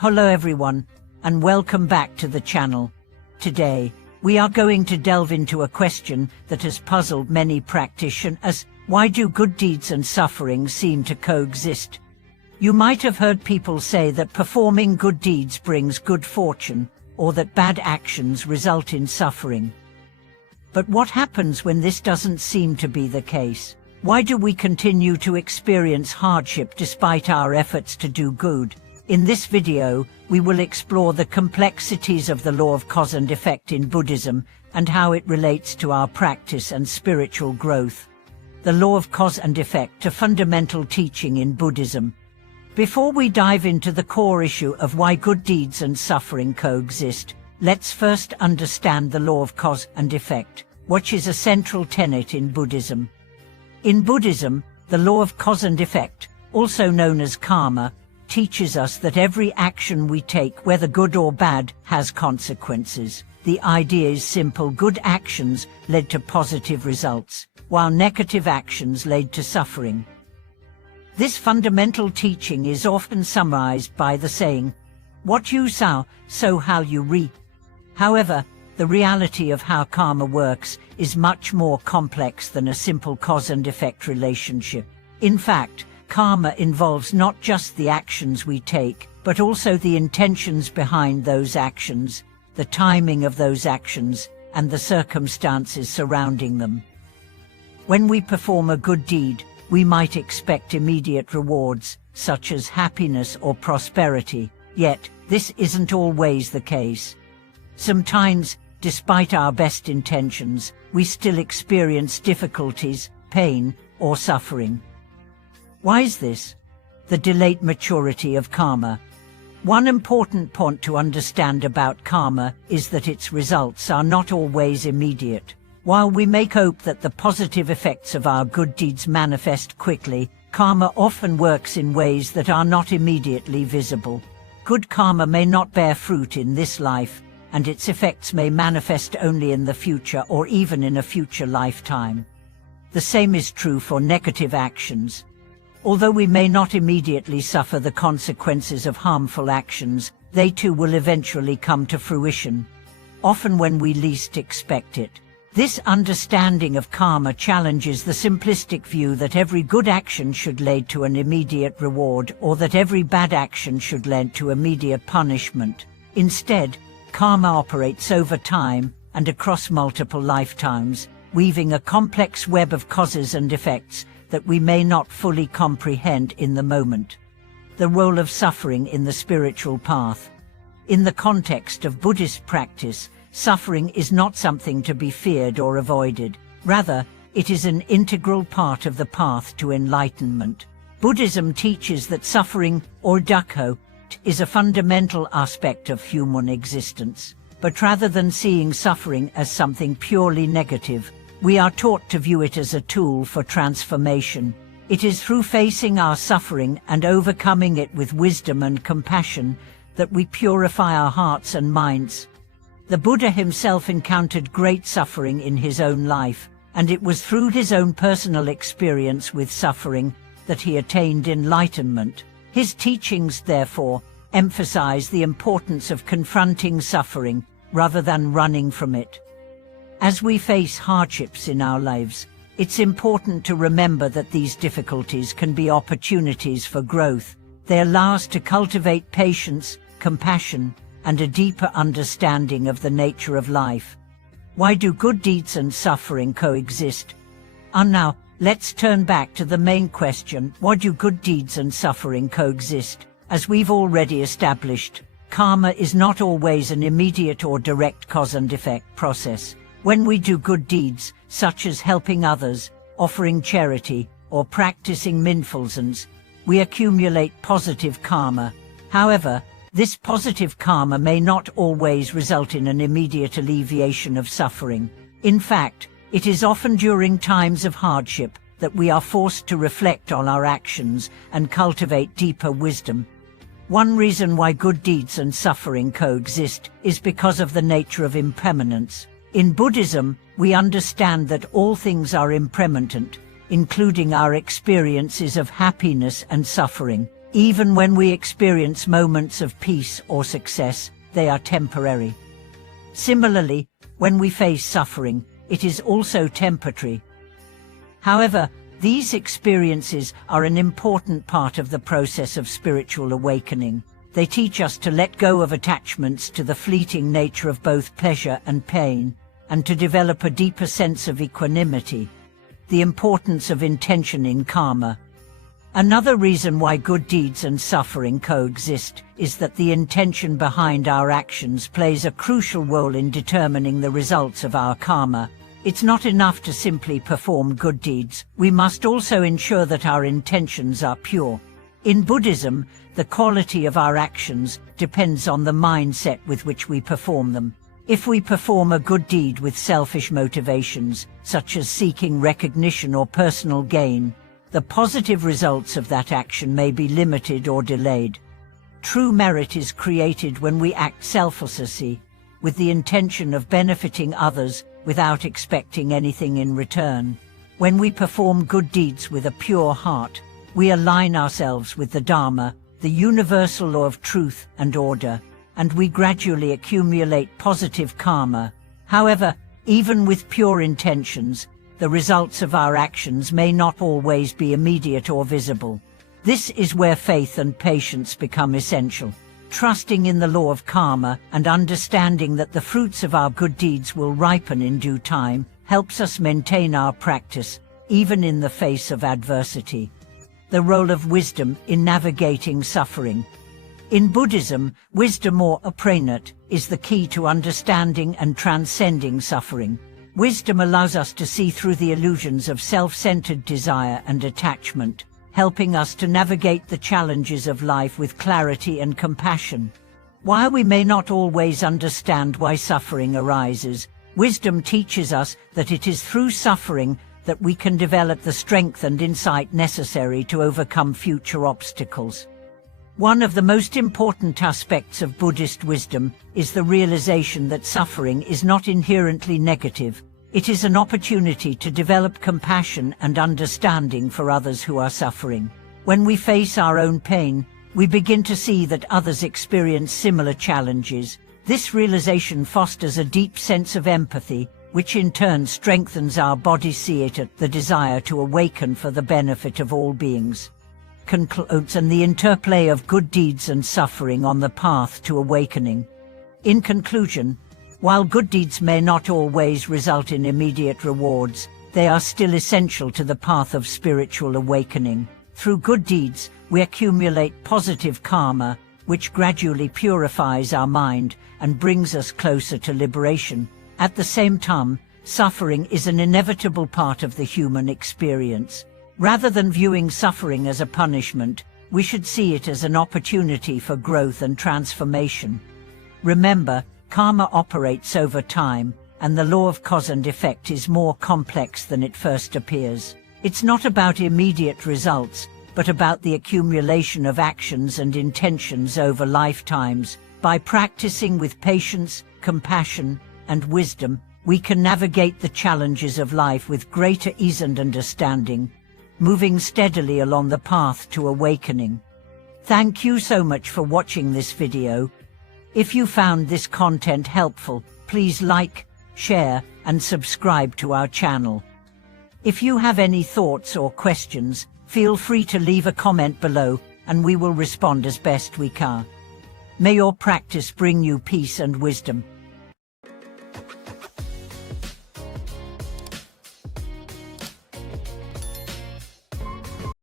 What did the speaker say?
Hello everyone, and welcome back to the channel. Today, we are going to delve into a question that has puzzled many practitioners. Why do good deeds and suffering seem to coexist? You might have heard people say that performing good deeds brings good fortune, or that bad actions result in suffering. But what happens when this doesn't seem to be the case? Why do we continue to experience hardship despite our efforts to do good? In this video, we will explore the complexities of the law of cause and effect in Buddhism and how it relates to our practice and spiritual growth. The law of cause and effect, a fundamental teaching in Buddhism. Before we dive into the core issue of why good deeds and suffering coexist, let's first understand the law of cause and effect, which is a central tenet in Buddhism. In Buddhism, the law of cause and effect, also known as karma, teaches us that every action we take, whether good or bad, has consequences. The idea is simple: good actions led to positive results, while negative actions led to suffering. This fundamental teaching is often summarized by the saying, "What you sow, so how you reap." However, the reality of how karma works is much more complex than a simple cause and effect relationship. In fact, karma involves not just the actions we take, but also the intentions behind those actions, the timing of those actions, and the circumstances surrounding them. When we perform a good deed, we might expect immediate rewards, such as happiness or prosperity, yet this isn't always the case. Sometimes, despite our best intentions, we still experience difficulties, pain, or suffering. Why is this? The delayed maturity of karma. One important point to understand about karma is that its results are not always immediate. While we may hope that the positive effects of our good deeds manifest quickly, karma often works in ways that are not immediately visible. Good karma may not bear fruit in this life, and its effects may manifest only in the future or even in a future lifetime. The same is true for negative actions. Although we may not immediately suffer the consequences of harmful actions, they too will eventually come to fruition, often when we least expect it. This understanding of karma challenges the simplistic view that every good action should lead to an immediate reward, or that every bad action should lead to immediate punishment. Instead, karma operates over time and across multiple lifetimes, weaving a complex web of causes and effects that we may not fully comprehend in the moment. The role of suffering in the spiritual path. In the context of Buddhist practice, suffering is not something to be feared or avoided. Rather, it is an integral part of the path to enlightenment. Buddhism teaches that suffering, or dukkha, is a fundamental aspect of human existence. But rather than seeing suffering as something purely negative, we are taught to view it as a tool for transformation. It is through facing our suffering and overcoming it with wisdom and compassion that we purify our hearts and minds. The Buddha himself encountered great suffering in his own life, and it was through his own personal experience with suffering that he attained enlightenment. His teachings, therefore, emphasize the importance of confronting suffering rather than running from it. As we face hardships in our lives, it's important to remember that these difficulties can be opportunities for growth. They allow us to cultivate patience, compassion, and a deeper understanding of the nature of life. Why do good deeds and suffering coexist? And now, let's turn back to the main question: why do good deeds and suffering coexist? As we've already established, karma is not always an immediate or direct cause and effect process. When we do good deeds, such as helping others, offering charity, or practicing mindfulness, we accumulate positive karma. However, this positive karma may not always result in an immediate alleviation of suffering. In fact, it is often during times of hardship that we are forced to reflect on our actions and cultivate deeper wisdom. One reason why good deeds and suffering coexist is because of the nature of impermanence. In Buddhism, we understand that all things are impermanent, including our experiences of happiness and suffering. Even when we experience moments of peace or success, they are temporary. Similarly, when we face suffering, it is also temporary. However, these experiences are an important part of the process of spiritual awakening. They teach us to let go of attachments to the fleeting nature of both pleasure and pain, and to develop a deeper sense of equanimity. The importance of intention in karma. Another reason why good deeds and suffering coexist is that the intention behind our actions plays a crucial role in determining the results of our karma. It's not enough to simply perform good deeds, we must also ensure that our intentions are pure. In Buddhism, the quality of our actions depends on the mindset with which we perform them. If we perform a good deed with selfish motivations, such as seeking recognition or personal gain, the positive results of that action may be limited or delayed. True merit is created when we act selflessly, with the intention of benefiting others without expecting anything in return. When we perform good deeds with a pure heart, we align ourselves with the Dharma, the universal law of truth and order, and we gradually accumulate positive karma. However, even with pure intentions, the results of our actions may not always be immediate or visible. This is where faith and patience become essential. Trusting in the law of karma and understanding that the fruits of our good deeds will ripen in due time helps us maintain our practice, even in the face of adversity. The role of wisdom in navigating suffering. In Buddhism, wisdom or aprenat is the key to understanding and transcending suffering. Wisdom allows us to see through the illusions of self-centered desire and attachment, helping us to navigate the challenges of life with clarity and compassion. While we may not always understand why suffering arises, wisdom teaches us that it is through suffering that we can develop the strength and insight necessary to overcome future obstacles. One of the most important aspects of Buddhist wisdom is the realization that suffering is not inherently negative. It is an opportunity to develop compassion and understanding for others who are suffering. When we face our own pain, we begin to see that others experience similar challenges. This realization fosters a deep sense of empathy, which in turn strengthens our bodhisattva, the desire to awaken for the benefit of all beings. Concludes and the interplay of good deeds and suffering on the path to awakening. In conclusion, while good deeds may not always result in immediate rewards, they are still essential to the path of spiritual awakening. Through good deeds, we accumulate positive karma, which gradually purifies our mind and brings us closer to liberation. At the same time, suffering is an inevitable part of the human experience. Rather than viewing suffering as a punishment, we should see it as an opportunity for growth and transformation. Remember, karma operates over time, and the law of cause and effect is more complex than it first appears. It's not about immediate results, but about the accumulation of actions and intentions over lifetimes. By practicing with patience, compassion, and wisdom, we can navigate the challenges of life with greater ease and understanding, moving steadily along the path to awakening. Thank you so much for watching this video. If you found this content helpful, please like, share, and subscribe to our channel. If you have any thoughts or questions, feel free to leave a comment below, and we will respond as best we can. May your practice bring you peace and wisdom.